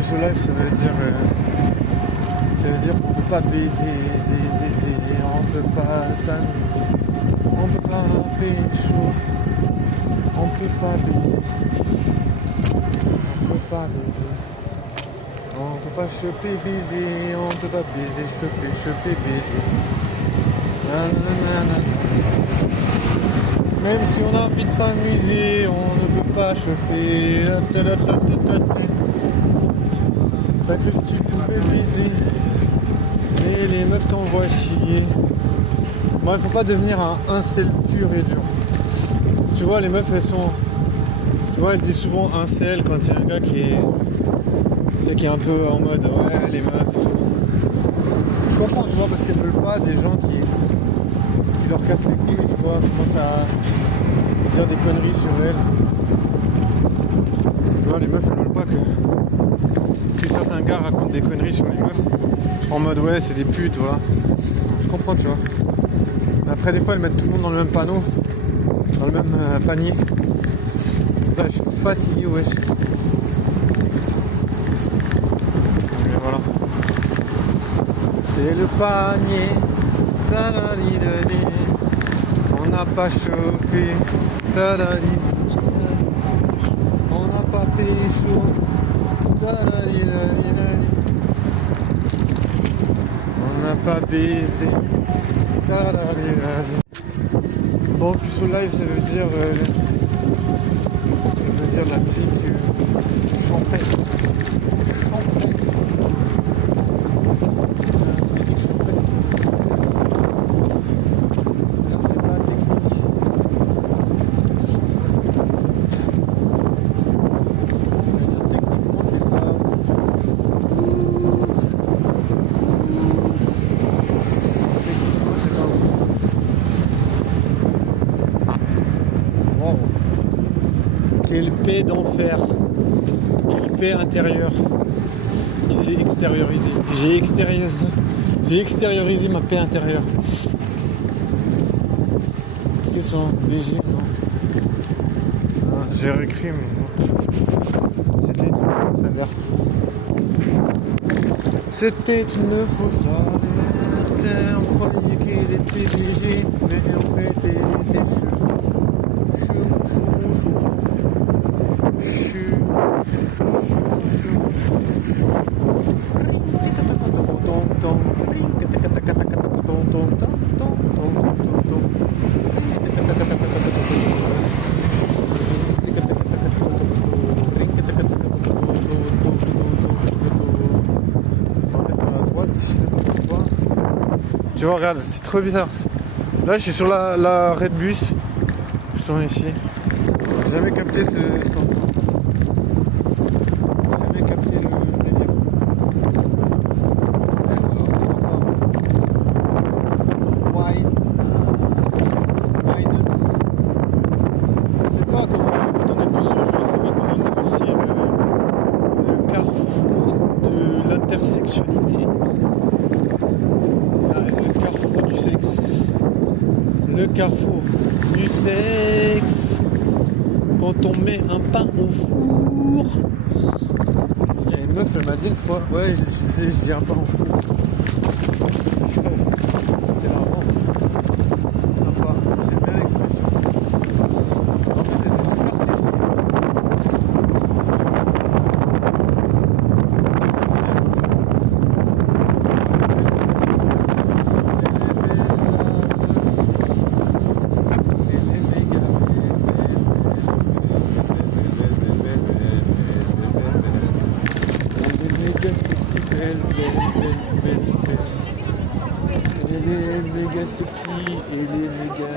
plus au live, ça veut dire qu'on peut pas baiser, on peut pas s'amuser, on peut pas pécho, on peut pas baiser, on peut pas baiser, on peut pas choper baiser, on peut pas baiser, choper baiser. Nanana. Même si on a envie de s'amuser, on ne peut pas choper. T'as cru que tu pouvais baiser, mais les meufs t'envoient chier. Bon, il faut pas devenir un incel pur et dur. Tu vois, les meufs, elles sont... Tu vois, elles disent souvent incel quand il y a un gars qui est un peu en mode ouais, les meufs et tout. Je comprends, tu vois, parce qu'elles veulent pas des gens qui leur cassent les couilles, tu vois, commencent à dire des conneries sur elles. Tu vois, les meufs, elles veulent pas que certains gars racontent des conneries sur les meufs en mode ouais, c'est des putes, tu vois. Je comprends, tu vois. Mais après, des fois, elles mettent tout le monde dans le même panneau, dans le même panier. Là, je suis fatigué, wesh. Mais voilà. C'est le panier. On n'a pas chopé. On n'a pas pécho. On n'a pas baisé. Bon, plus au live, ça veut dire la musique champêtre. C'est pas technique. Ça veut dire techniquement, c'est pas... Techniquement, c'est pas... Wow. Quelle paix d'enfer. Quelle paix intérieure qui s'est extériorisée. J'ai extériorisé ma paix intérieure. Est-ce qu'ils sont légers? Non. Ah, j'ai réécrit, mais non. C'était une fausse alerte. C'était une fausse alerte. On croyait qu'il était léger, mais en fait il était chaud. Tu vois, regarde, c'est trop bizarre. Là, je suis sur la Red Bus. Je tourne ici. J'ai jamais capté ce jamais capté le délire. Why not? Je sais pas comment, quand on appuie sur le jeu, je sais pas comment négocier le carrefour de l'intersexualité. Le carrefour du sexe. Le carrefour du sexe. Quand on met un pain au four. Il y a une meuf, elle m'a dit une fois, ouais, je dis un pain au four. C'était marrant. Sympa. J'aime bien l'expression. En plus, elle était super sexy. Méga sexy, elle est méga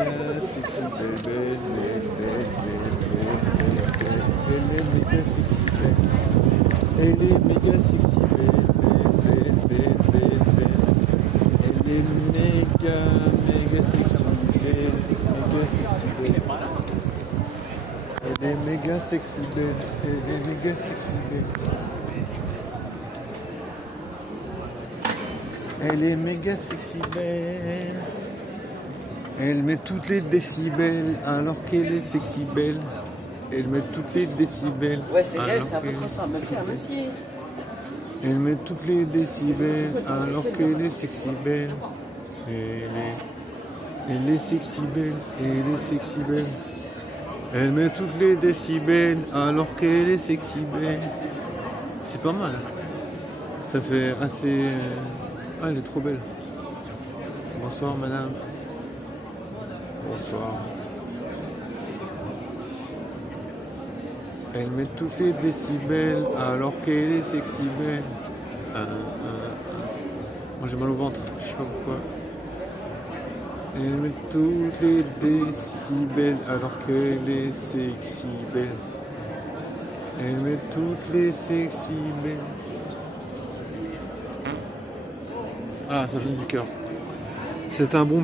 sexy, belle, elle est méga sexy, elle est méga sexy, elle est méga sexy, elle est méga sexy, elle est méga sexy, elle est méga sexy belle. Elle met toutes les décibels alors qu'elle est sexy belle. Elle met toutes les décibels. Ouais, c'est elle, c'est un peu trop simple. Même si Elle met toutes les décibels alors qu'elle est sexy belle. Elle est sexy belle, elle est sexy belle. Elle met toutes les décibels alors qu'elle est sexy belle. C'est pas mal. Ça fait assez... Ah, elle est trop belle. Bonsoir madame. Bonsoir. Elle met toutes les décibels alors qu'elle est sexy belle. Moi j'ai mal au ventre, je sais pas pourquoi. Elle met toutes les décibels alors qu'elle est sexy belle. Elle met toutes les sexy belles. Ah, ça vient du cœur. C'est un bon